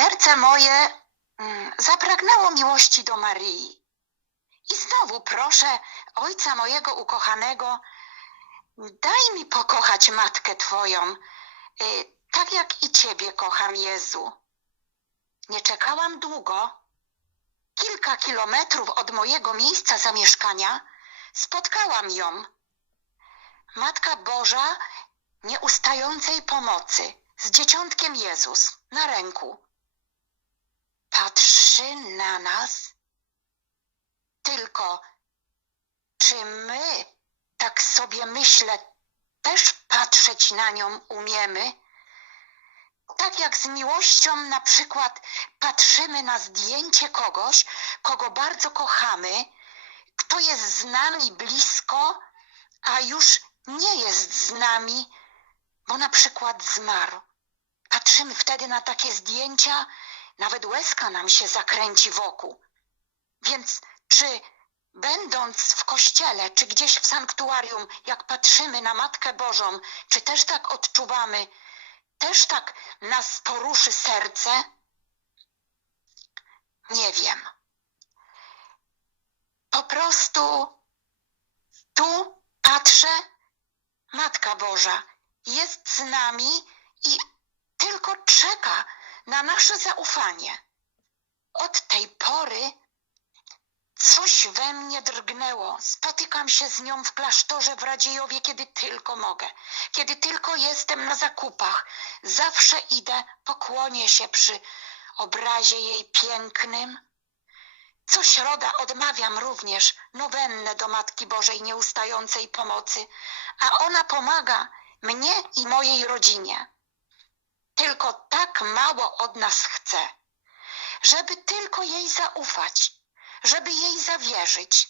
Serce moje mm, zapragnęło miłości do Maryi. I znowu proszę Ojca mojego ukochanego, daj mi pokochać Matkę Twoją, y, tak jak i Ciebie kocham, Jezu. Nie czekałam długo. Kilka kilometrów od mojego miejsca zamieszkania spotkałam ją. Matka Boża nieustającej pomocy z dzieciątkiem Jezus na ręku. Patrzy na nas. Tylko, czy my, tak sobie myślę, też patrzeć na nią umiemy? Tak jak z miłością na przykład patrzymy na zdjęcie kogoś, kogo bardzo kochamy, kto jest z nami blisko, a już nie jest z nami, bo na przykład zmarł. Patrzymy wtedy na takie zdjęcia, nawet łezka nam się zakręci wokół. Więc czy będąc w kościele, czy gdzieś w sanktuarium, jak patrzymy na Matkę Bożą, czy też tak odczuwamy, też tak nas poruszy serce? Nie wiem. Po prostu tu patrzę, Matka Boża jest z nami i tylko czeka na nasze zaufanie. Od tej pory coś we mnie drgnęło. Spotykam się z nią w klasztorze w Radziejowie, kiedy tylko mogę. Kiedy tylko jestem na zakupach, zawsze idę, pokłonię się przy obrazie jej pięknym. Co środa odmawiam również nowennę do Matki Bożej Nieustającej Pomocy, a ona pomaga mnie i mojej rodzinie. Tylko tak mało od nas chce, żeby tylko jej zaufać, żeby jej zawierzyć.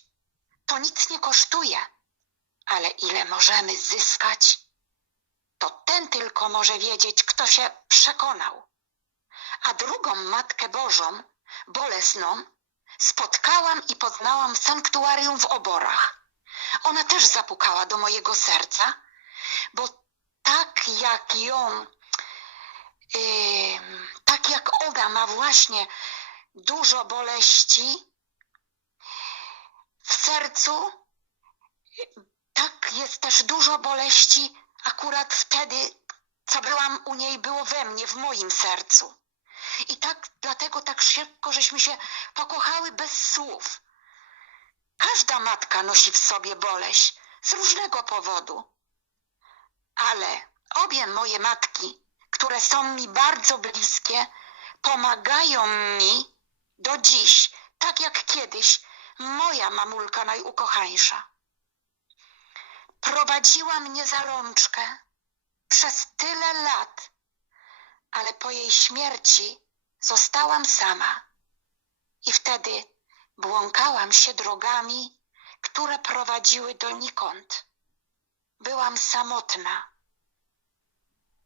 To nic nie kosztuje, ale ile możemy zyskać, to ten tylko może wiedzieć, kto się przekonał. A drugą Matkę Bożą, bolesną, spotkałam i poznałam w sanktuarium w oborach. Ona też zapukała do mojego serca, bo tak jak ją, tak jak ona ma właśnie dużo boleści w sercu, tak jest też dużo boleści akurat wtedy, co byłam u niej, było we mnie, w moim sercu. I tak, dlatego tak szybko, żeśmy się pokochały bez słów. Każda matka nosi w sobie boleść z różnego powodu. Ale obie moje matki, które są mi bardzo bliskie, pomagają mi do dziś, tak jak kiedyś moja mamulka najukochańsza. Prowadziła mnie za rączkę przez tyle lat, ale po jej śmierci zostałam sama. I wtedy błąkałam się drogami, które prowadziły donikąd. Byłam samotna.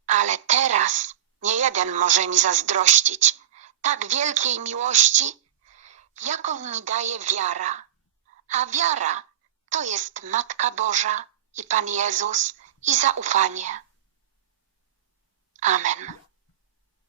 Ale teraz nie jeden może mi zazdrościć tak wielkiej miłości, jaką mi daje wiara. A wiara to jest Matka Boża i Pan Jezus i zaufanie. Amen.